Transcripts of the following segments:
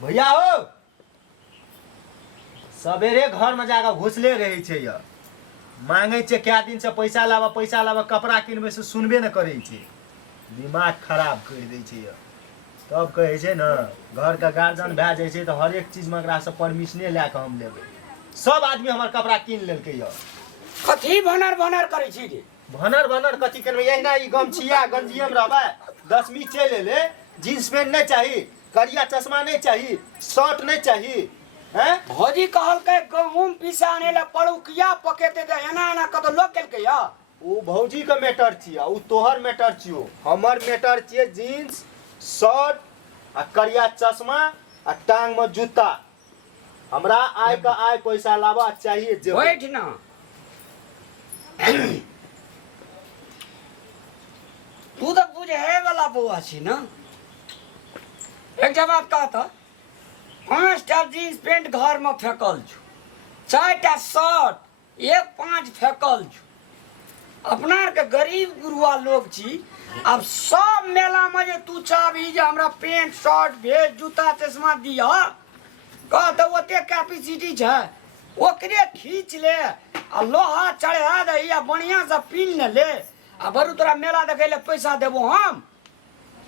भैया हो सवेरे घर में जाकर घुसले रहे छे य मांगे छे क्या दिन से पैसा लावा कपड़ा किनबे से सुनबे न करे छे दिमाग खराब कर दे छे य तब कहे छे न घर का गार्जियन भै जाय छे तो हर एक चीज में एकरा से परमिशने ला के हम लेबे सब आदमी हमर कपड़ा किन लेलके य कथी भनर करे छी रे भनर कथी करबे एहिना ई गमछिया गंजियम रहबे 10वीं चले ले जींस पैंट नहीं चाहिए करिया चश्मा नहीं चाहिए शर्ट नहीं चाहिए हैं भौजी कहल के गहूम पिसाने ला पड़ुकिया पकेते दे एना कतो लोग केल के या उ भौजी के मैटर छिया उ तोहर मैटर छियो हमर मैटर छिए जींस शर्ट आ करिया चश्मा आ टांग में जूता हमरा आय का आय पैसा लावा चाहिए जे बैठ ना तू तो बुझे है वाला बुआ छी ना एक जवाब कहता 5टा जींस पैंट घर में फेकल छु 4टा शर्ट 1-5 फेकल छु अपना के गरीब गुरुआ लोग छी अब सब मेला में जे तू चाहबी जे हमरा पैंट शर्ट भेज जूता चश्मा दिया कह तो ओते कैपेसिटी छै ओकरे खींच ले आ लोहा चढ़ा दे या बढ़िया से पीन ले आ बरु तोरा मेला देखे ले पैसा देबो हम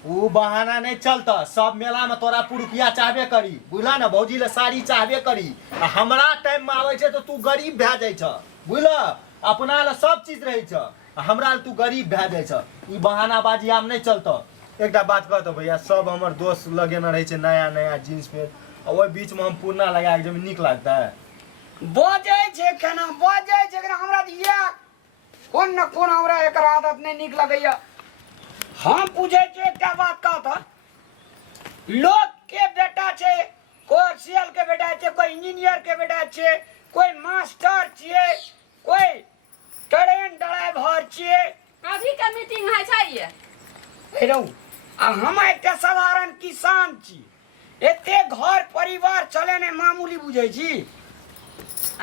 उ बहाना नहीं चलता सब मेला में तोरा पुरुकिया चाहबे करी बुझला ना भौजी ले साड़ी चाहबे करी आ हमरा टाइम में आवे छे तो तू गरीब भै जाय छ बुझला अपना ले सब चीज रहे छ हमरा ले तू गरीब भै जाय छ ई बहानाबाजी आम नहीं चलता एकटा बात कहतो भैया सब हमर दोस्त लगे न रहे छे नया नया जींस पैंट ओइ बीच में हम पूर्णा लगा के जब निक लागता है बजे छे केना बजे छे केना हमरा दिया कोन न कोन हमरा एकर आदत नहीं निक लगैया हम पूछे छे क्या बात कहता लोग के बेटा छे कोई सीएल के बेटा छे कोई इंजीनियर के बेटा छे कोई मास्टर छे कोई ट्रेन ड्राइवर छे कथी के मीटिंग है चाहिए हेरो आ हम एकटा साधारण किसान छी एते घर परिवार चले ने मामूली बुझै छी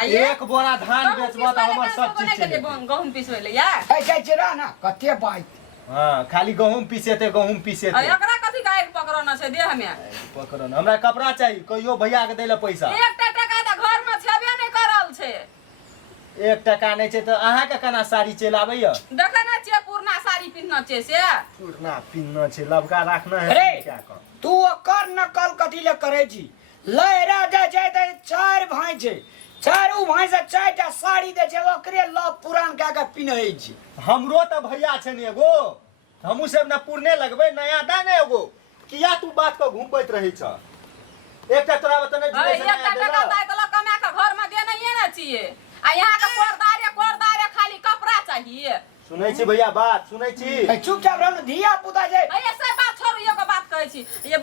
एक बोरा धान बेचबो त हमर सब चीज चले गहूम पिसवे ले या ए जाय छै रा ना कते बात हां खाली गहूम पीसेते एकरा कथी का एक पकड़ना छै दे हमें पकड़न हमरा कपड़ा चाहिए कहियो भैया के देले पैसा एकटा टका त घर में छेबे नहीं करल छै 1 टका नहीं छै त अहाँ के केना साड़ी चलाबै य देखै ना छियै पुरना साड़ी पिन्हना छै से पुरना पिन्हना छै लबका राखना है अरे क्या कर तू ओकर नकल कथी ले करे छी लहरा जाय छै त 4 भाई छै चारू भाई से 4टा साड़ी दे छै ओकरे लब पुरान का के पिन्है छी हमरो त भैया छै ने एगो हमहू सब ना पुरने लगबै नया दा ने एगो किया तू बात को घुमबैत रही छ एकटा तोरा बतने जुड़े छै एकटा टका दाय त कमा के घर में देनैये ना छियै आ यहाँ के कोरदारे खाली कपड़ा चाहिए सुनै छी भैया बात सुनै छी ए चुपचाप रह धिया पुता छै ये सब बात छोड़ू एगो बात कहै छी ये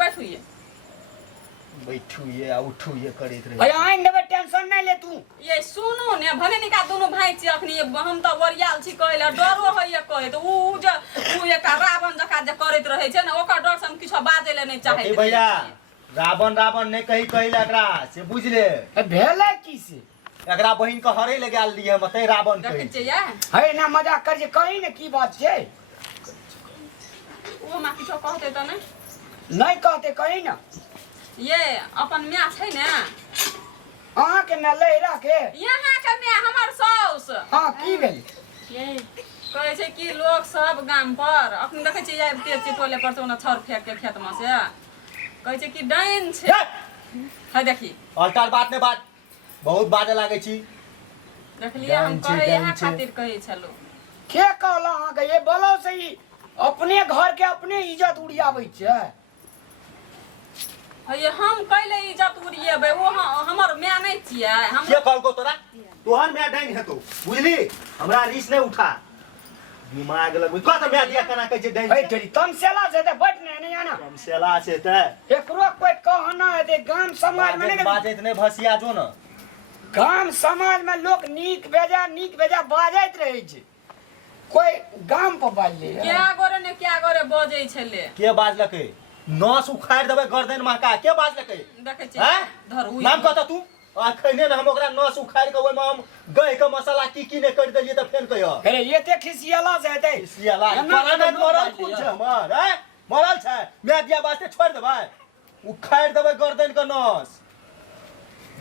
बैठू ये आ उठू ये करैत रही ए आइन देबे टेंशन नहीं ले तू ये सुनू ने भने निका दोनों भाई छी अखनी हम त वरियाल छी कहले डरो होइए कहे त उ एक रावण जका जे करैत रहे छै ने ओकर डर से हम किछो बाजे ले नहीं चाहे भैया रावण नहीं कही एकरा से बुझले ए भेले की से एकरा बहिन के हरे ले गेल लिए मते रावण देखै कही छियै है ना मजाक कर जे कही ने की बात छै ओ मा किछो कहते त ने नहीं कहते कही ना ये अपन माय छै ने अहाँ के न लहरा के यहाँ के माय हमर साउस हां की भेल ये कहै छै कि लोग सब गाम पर अखन देखै छियै आबिते चिटोले पर से ओना छर फेंक के खेत में से कहै छै कि डाइन छै है देखी अल्टर बात ने बात बहुत बाजे लागे छी देखलिए हम कहे यहाँ खातिर कहे छलो के कहला अहाँ के ये बोलो सही अपने घर के अपने इज्जत उड़ियाबै छै ये हम कैले इज्जत उड़िएबै वो हमर माय नहीं छियै हम के कहल को तोरा तोहर माय डाइन हेतो बुझली हमरा रीस नहीं उठा दिमाग लगबै का त माय दिया केना कहै छै डाइन है तेरी तमसेला से ते बैठ नहीं आना हम सेला से त एकरो कोई कहना है दे गाम समाज में नहीं बाजैत नहीं भसिया जो न गाम समाज में लोग नीक बेजा बाजैत रहे छै कोई गाम पर बाज ले क्या गोरे बजै छले के बाजलकै नस उखाड़ देबै गर्दन महका के बाजलकै देखै छी हैं धरू नाम कहता तू अखने न हम ओकरा नस उखाड़ के ओइ में हम गह के मसाला की ने कर देलिए त फेन कहियो अरे ये ते खिसियाला से हेतै खिसियाला तोरा न मरल कुछ छै हमर हैं मरल छै मैं दिया वास्ते छोड़ देबै उखाड़ देबै गर्दन के नस।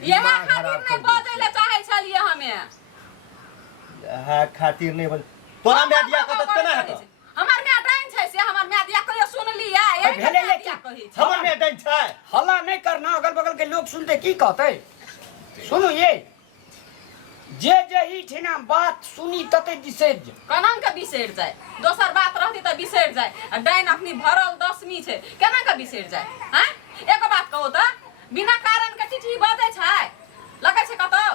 यहा खातिर नहीं बजै ले चाहे छलिए हमे। हा खातिर नहीं बज तोरा में दिया कत केना हेत? हमर में डाइन छै से हमर में दिया कहियो सुन लिया ए भेले ले क्या कहि हमर में डाइन छै। हल्ला नहीं करना, अगल बगल के लोग सुनते की कहते। सुनो ये जे जे ही ठिना बात सुनी तते बिसर जा। कनन के बिसर जाय, दोसर बात रहती त बिसर जाय। आ डाइन अखनी भरल 10वीं छै, केना के बिसर जाय? हैं एक बात कहू त बिना कारण के चिट्ठी बजै छै, लगै छै कतौ?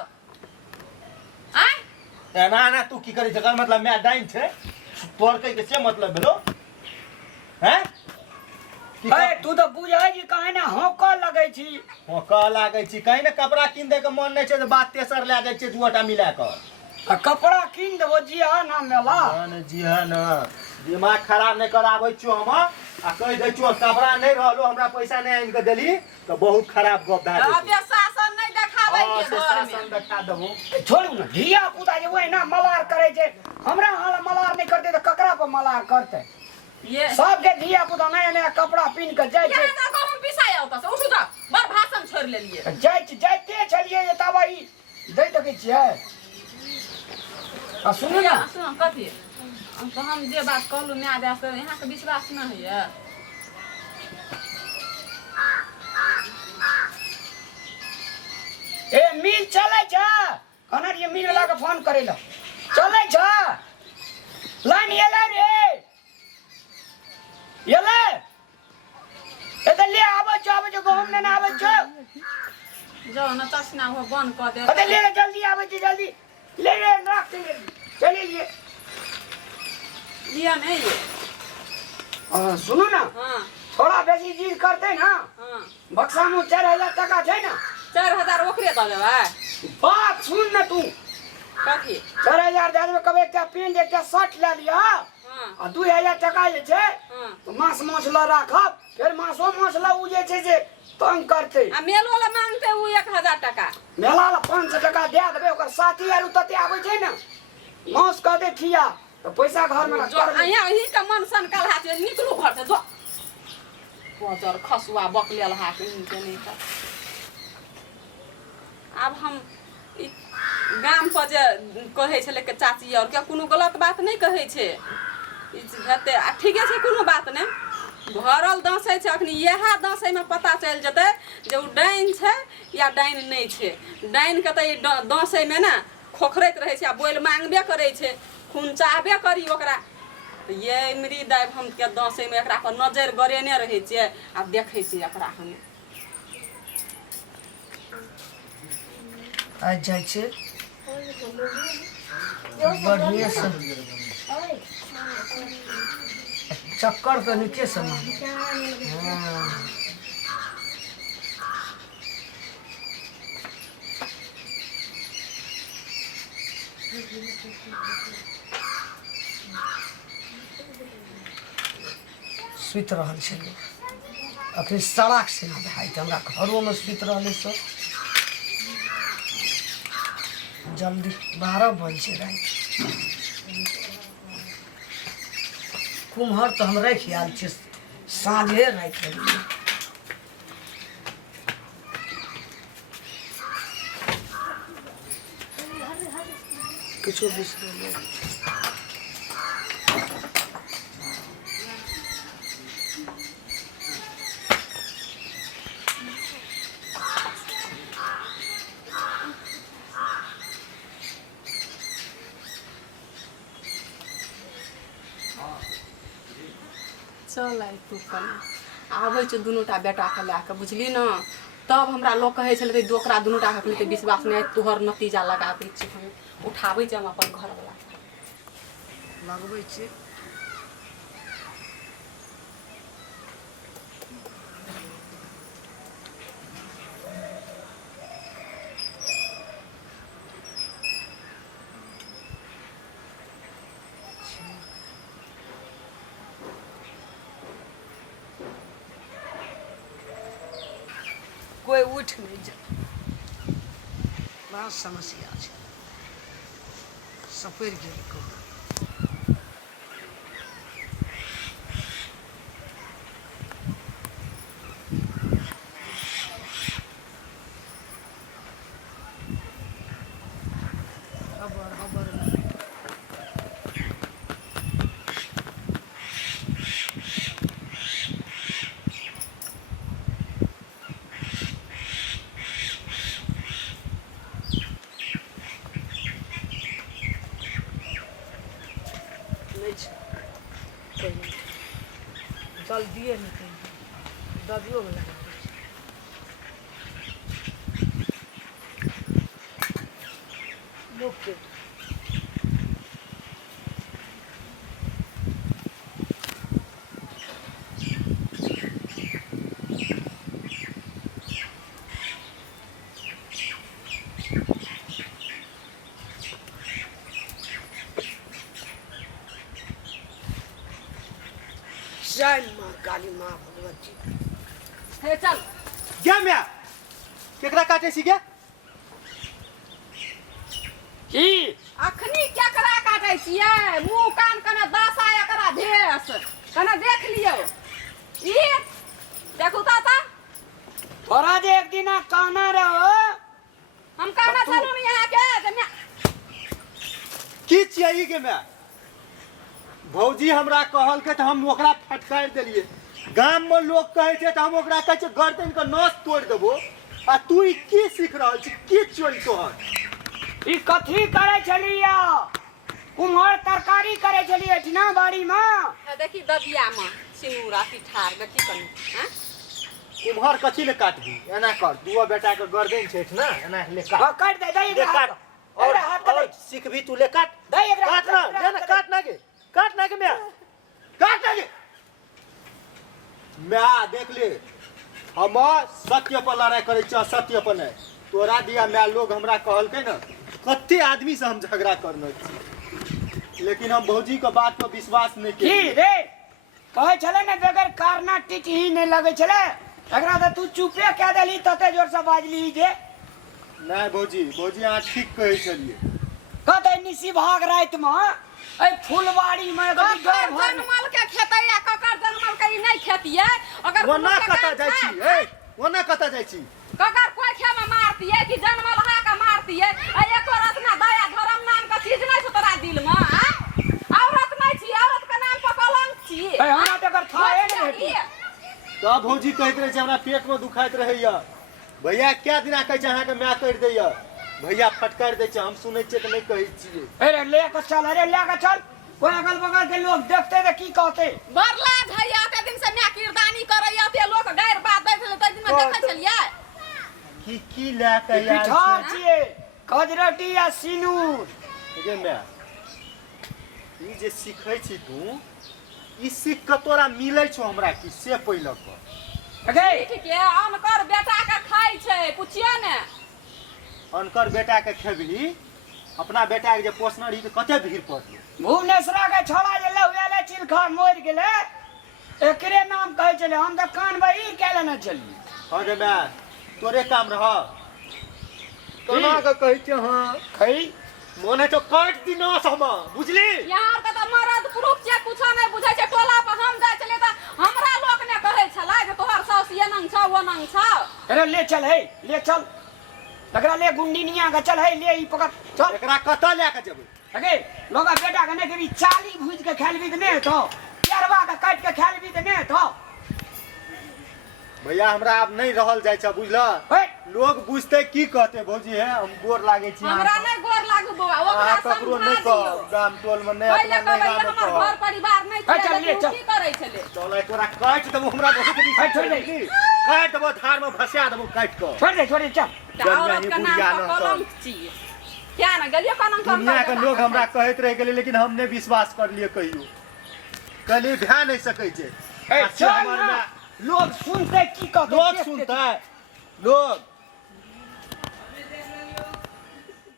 हैं एना ना तू की करै छै? मतलब मैं डाइन छै तोर के से मतलब भेलो? हैं अरे तू तो बुझै जी काहे ना होक लगै छी। हो कह लागै छी कहीं ना कपड़ा किन दे के मन नहीं छै त बात तेसर ले जाय छै दुटा मिला क। आ कपड़ा कीन देबो जी हा ना मेला। जी है ना, दिमाग खराब नहीं कराबै छो हम आ कह दे छो कपड़ा नहीं रहलो हमरा पैसा नहीं आइन के देली तो बहुत खराब गप भै जेतै। अबे शासन नहीं देखाबै के घर शासन में। देखा देबो। छोड़ू ना धिया पुता जे ओहिना मलार करे छै, हमरा हाल मलार नहीं करते तो ककरा पर मलार करते? ये सबके धिया पुता नया नया कपड़ा पहन के जाय छै। यहाँ त कहूं पिसाय औता से उठू त बड़ भाषण छोड़ लेलिए। जाइते छलिए जे तब ई दै देखे छियै। आ सुनू ना सुन कथी तो हम जे बात कहलू न्याय दे से यहाँ के विश्वास न होइए। ए मिल चले छ कना ये मिल वाला के फोन करे ला चले छ लाइन येला रे येला ए ले आबे छ गहम ने आबे छ जो न तसना हो बंद कर दे। अरे ले जल्दी आबे छ जल्दी ले रे रख ले चले लिए। लिया नहीं ये सुनो ना हाँ थोड़ा बेसी चीज करते ना हाँ बक्सा में 4000 टका छै ना 4000 ओकरे द देबै। बात सुन ना तू कथी 4000 दे देबे कबे एकटा पेंट एकटा शर्ट ले लिया हाँ आ 2000 टका जे छै हाँ मांस ल राखब फिर मांसो ल उ जे छै से तंग करते। आ मेलो ला मांगते उ 1000 टका मेला ला 500 टका दे देबे ओकर साथी आरु तते आबै छै ना मांस कह दे खिया तो पैसा घर में जो यहाँ ही का मन सन कल हाथ में निकलू घर से जो पोजर खसुआ बकलेल हाथ इनके नहीं का। अब हम ई गाम पर जे कहे छले के चाची और क्या कोनो गलत बात नहीं कहे छे ई हेते आ ठीके छै कोनो बात नहीं। भरल दसै छै अखनी इहा दसै में पता चल जते जे उ डाइन छै या डाइन नहीं छै। डाइन के त दसै में ना खोखरैत रहे छै आ बोल मांगबे करे छै खून चाहबे करी ओकरा। तो ये इमरी दाब हम के दसै में एकरा पर नजर गरेने रहे छै आ देखै छै एकरा हम आ जाय छै बढ़िया से चक्कर तो नीचे से सुत रहल छै अखन सड़क से ना भाई हमरा घरों में सुत रहले सब जल्दी 12 बजे छै रात कुम्हर तो हम रख आयल छी साँझे रात लेलिए। किछो बिसरल चल आई तू कल आबै छै दुनूटा बेटा के लए के बुझली न। तब हमरा लोग कहे छले ओकरा दुनूटा के लिए विश्वास नहीं तोहर नतीजा लगाबै छी हम उठाबै छी हम अपन घर वाला लगबै छी। कोई उठ नहीं जा बड़ा समस्या है सफर गेल को कल दिए नहीं कहीं दबियो में लगा लोग के जय माँ काली माँ भगवती हे चल क्या मैं केकरा काटे सी क्या की अखनी केकरा काटै छियै मुंह कान कने दशा एकरा भेस कने देख लियौ ई देखू ता तोरा जे एक दिन कहना रहो हम कहना तू- चलू यहाँ के जे मैं की चाहिए के मैं भौजी हमरा कहल के तो हम ओकरा फटकार देलिए गाम में लोग कहे छे तो हम ओकरा कहे छे गर्दन के नस तोड़ देबो आ तू ई की सीख रहल छी की चोरी तोहर ई कथी करे छलिया कुम्हर तरकारी करे छलिए ठिना बाड़ी में देखी दबिया में सिनुरा पिठार देखी कनी हैं कुम्हर कथी ले काटबी एना कर दुआ बेटा के गर्दन छे ना एना ले काट काट दे दे ले काट और हाथ कर और सीखबी तू ले काट दे एकरा काट ना ले ना काट ना के मैं काट ना के मैं देख ले हम सत्य पर लड़ाई करे छ सत्य पर नहीं तोरा दिया मैं लोग हमरा कहल के ना कत्ते आदमी से हम झगड़ा करना छी लेकिन हम भौजी के बात पर विश्वास नहीं की के रे कहे छले ने बगैर कारना टिक ही नहीं लगे छले एकरा त तू चुपे कह देली तते जोर से बाजली जे नहीं भौजी अहाँ ठीक कहे छलिए कते निसी भाग रात में ए फुलवाड़ी में कभी डर ककर भर जनमल के खेतै या ककर जनमल के ई नहीं खेतियै अगर ओना कता जाइ छी ए ओना कता जाइ छी ककर कोई खे में मारतियै कि जनमल हा के मारतियै आ एको रत्ना दया धर्म नाम के चीज नहीं छ तोरा दिल में हां औरत नहीं छी औरत के नाम पर कलंक छी ए हमरा त कर थाए नहीं भेटी तो भौजी कहते रहे हमरा पेट में दुखाइत रहैया भैया क्या दिना कहै छै अहाँ के मैं तोड़ दैया भैया फटकार दै छै हम सुनै छियै त नहीं कहै छियै अरे ले के चल अरे ले के चल कोई अगल बगल के लोग देखते त की कहते बरला भैया ते दिन से मैं किरदानी करैया ते लोग गैर बात दै छले तै दिन में देखै छलियै की ला के यार पिठार छिए कजरटी या सिनूर गे मैं ई जे सीखै छी तू ई सीख के तोरा मिलै छौ हमरा की से पहिले क अगे ठीक है अनकर बेटा के खाइ छै पुछियो ने अनकर बेटा के खेबही अपना बेटा के जे पोसना रही त कते भीड़ पड़लै भुवनेश्वरा के छोड़ा जे लहुएले चिलखा मोर गेले एकरे नाम कहे चले हम त कान बही केले न चली हां गे मैं तोरे काम रह कना के कहै छै हां खई मोने तो काट दिना हम बुझली यहाँ के त मरद पुरुष जे कुछो नहीं बुझै छै टोला पर हम जाय छले त हमरा लोग ने कहै छला जे तोहर साउस ये नंग छ वो नंग छ अरे ले चल है ले चल लगरा ले गुंडीनिया का चल है ले ई पकड़ चल एकरा कता ले के जेबै अगे लोगा बेटा के नहीं कभी चाली भूज के खेलबी त नहीं तो यारवा के काट के खेलबी त नहीं तो भैया हमरा अब नहीं रहल जाय छ बुझला हे लोग बुझते की कहते भौजी है हम गोर लागे छी हमरा नहीं गोर लागू बौआ ओकरा ककरो समझा नहीं दियो कह गाम टोल में नहीं पहिले अपना कहबै नहीं ये गाम हमर घर में परिवार नहीं चल, छै ले, तू चल। की करै छले चल तोरा काट देबो हमरा बहुत है, छोड़ दे। काट देबो धार में भसिया देबो काट के छोड़ दे चल त औरत के नाम पर कलंक छी क्या ना गलियो कलंक हम दुनिया के लोग हमरा कहत रह गेले लेकिन हम नहीं विश्वास कर लिए कहियो कली भै नहीं सकै छै ए, आ से चल हमर ना। में लोग सुनते की कहते लोग देखते- सुनता है लोग